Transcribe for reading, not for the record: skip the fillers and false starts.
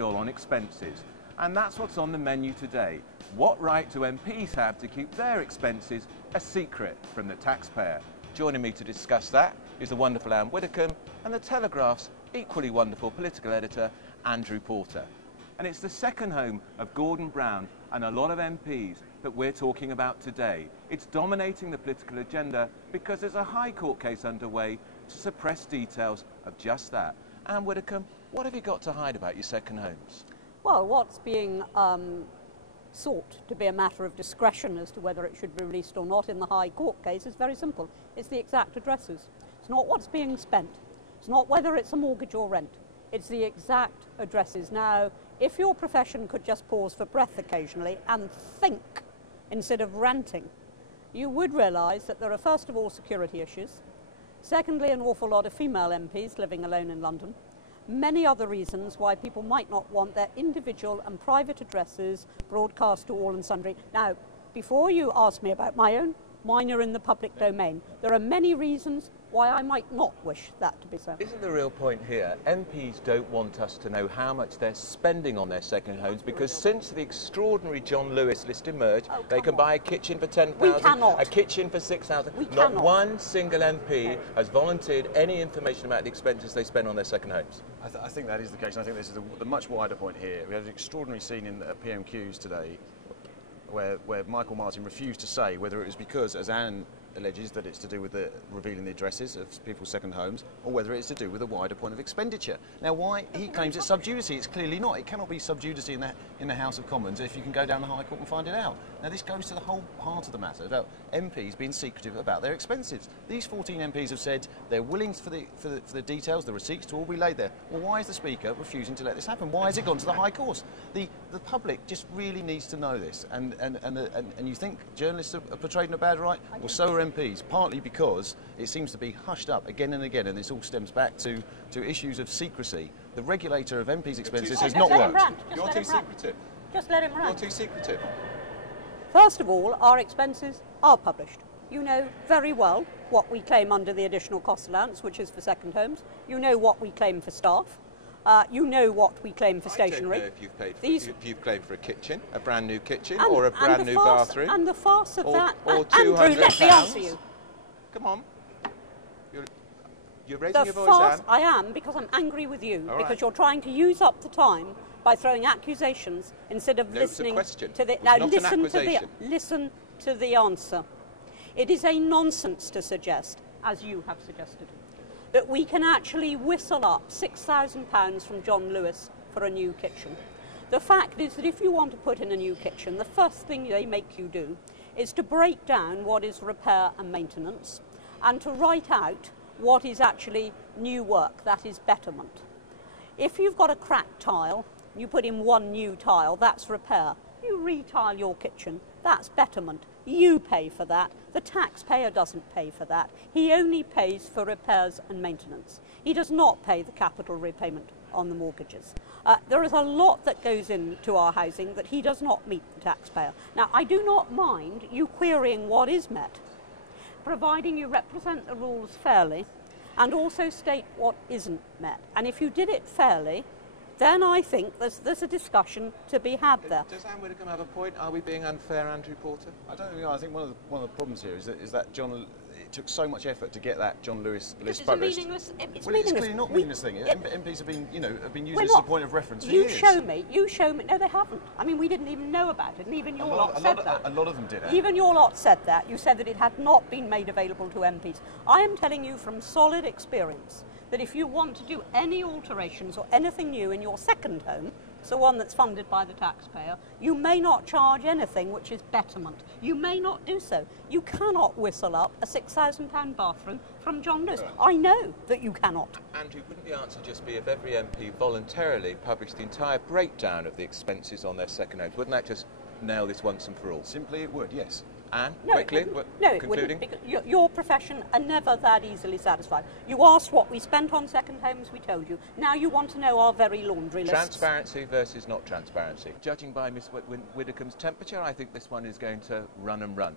all on expenses. And that's what's on the menu today. What right do MPs have to keep their expenses a secret from the taxpayer? Joining me to discuss that is the wonderful Anne Widdecombe and the Telegraph's equally wonderful political editor, Andrew Porter. And it's the second home of Gordon Brown and a lot of MPs that we're talking about today. It's dominating the political agenda because there's a High Court case underway to suppress details of just that. Anne Widdecombe, what have you got to hide about your second homes? Well, what's being sought to be a matter of discretion as to whether it should be released or not in the High Court case is very simple. It's the exact addresses. It's not what's being spent. It's not whether it's a mortgage or rent. It's the exact addresses. Now, if your profession could just pause for breath occasionally and think instead of ranting, you would realise that there are, first of all, security issues. Secondly, an awful lot of female MPs living alone in London. Many other reasons why people might not want their individual and private addresses broadcast to all and sundry. Now, before you ask me about my own, mine are in the public domain. There are many reasons why I might not wish that to be so. Isn't the real point here, MPs don't want us to know how much they're spending on their second homes because since the extraordinary John Lewis list emerged, they can buy a kitchen for 10,000, a kitchen for 6,000. Not one single MP has volunteered any information about the expenses they spend on their second homes. I think that is the case, and I think this is the much wider point here. We had an extraordinary scene in PMQs today where Michael Martin refused to say whether it was because, as Anne alleges, that it's to do with the revealing the addresses of people's second homes, or whether it's to do with a wider point of expenditure. Now, why he claims it's sub judice, it's clearly not. It cannot be sub judice in the House of Commons if you can go down the High Court and find it out. Now, this goes to the whole heart of the matter about MPs being secretive about their expenses. These 14 MPs have said they're willing for the details, the receipts to all be laid there. Well, why is the Speaker refusing to let this happen? Why has it gone to the High Court? The public just really needs to know this, and you think journalists are portrayed in a bad light? Well, so are MPs, partly because it seems to be hushed up again and again, and this all stems back to issues of secrecy. The regulator of MPs Expenses has not worked. You're too secretive. Just let him rant. You're too secretive. First of all, our expenses are published. You know very well what we claim under the additional cost allowance, which is for second homes. You know what we claim for staff. You know what we claim for stationery. I don't know if you've claimed for a kitchen, a brand new kitchen, or a brand new bathroom. And the farce of that. Or Andrew, let me answer you. Come on. You're raising your voice, Anne. I am, because I'm angry with you, All because right. you're trying to use up the time by throwing accusations instead of listening to the... Now, listen to the answer. It is a nonsense to suggest, as you have suggested, that we can actually whistle up £6,000 from John Lewis for a new kitchen. The fact is that if you want to put in a new kitchen, the first thing they make you do is to break down what is repair and maintenance and to write out what is actually new work, that is betterment. If you've got a cracked tile, you put in one new tile, that's repair. You retile your kitchen, that's betterment. You pay for that. The taxpayer doesn't pay for that. He only pays for repairs and maintenance. He does not pay the capital repayment on the mortgages. There is a lot that goes into our housing that he does not meet the taxpayer. Now, I do not mind you querying what is met, providing you represent the rules fairly and also state what isn't met. And if you did it fairly, then I think there's a discussion to be had there. Does Anne Widdecombe have a point? Are we being unfair, Andrew Porter? I don't think. I think one of the problems here is that it took so much effort to get that John Lewis list published. It's It's meaningless. clearly not a meaningless thing. MPs have been using this as a point of reference for years. You show me. No, they haven't. I mean, we didn't even know about it, and even your lot said that. A lot of them did. Even your lot said that. You said that it had not been made available to MPs. I am telling you from solid experience that if you want to do any alterations or anything new in your second home, so one that's funded by the taxpayer, you may not charge anything which is betterment. You may not do so. You cannot whistle up a £6,000 bathroom from John Lewis. I know that you cannot. Andrew, wouldn't the answer just be if every MP voluntarily published the entire breakdown of the expenses on their second homes? Wouldn't that just nail this once and for all? Simply it would, yes. Anne, No, quickly, it wouldn't, because your profession are never that easily satisfied. You asked what we spent on second homes, we told you. Now you want to know our very laundry lists. Transparency versus not transparency. Judging by Miss Widdecombe's temperature, I think this one is going to run and run.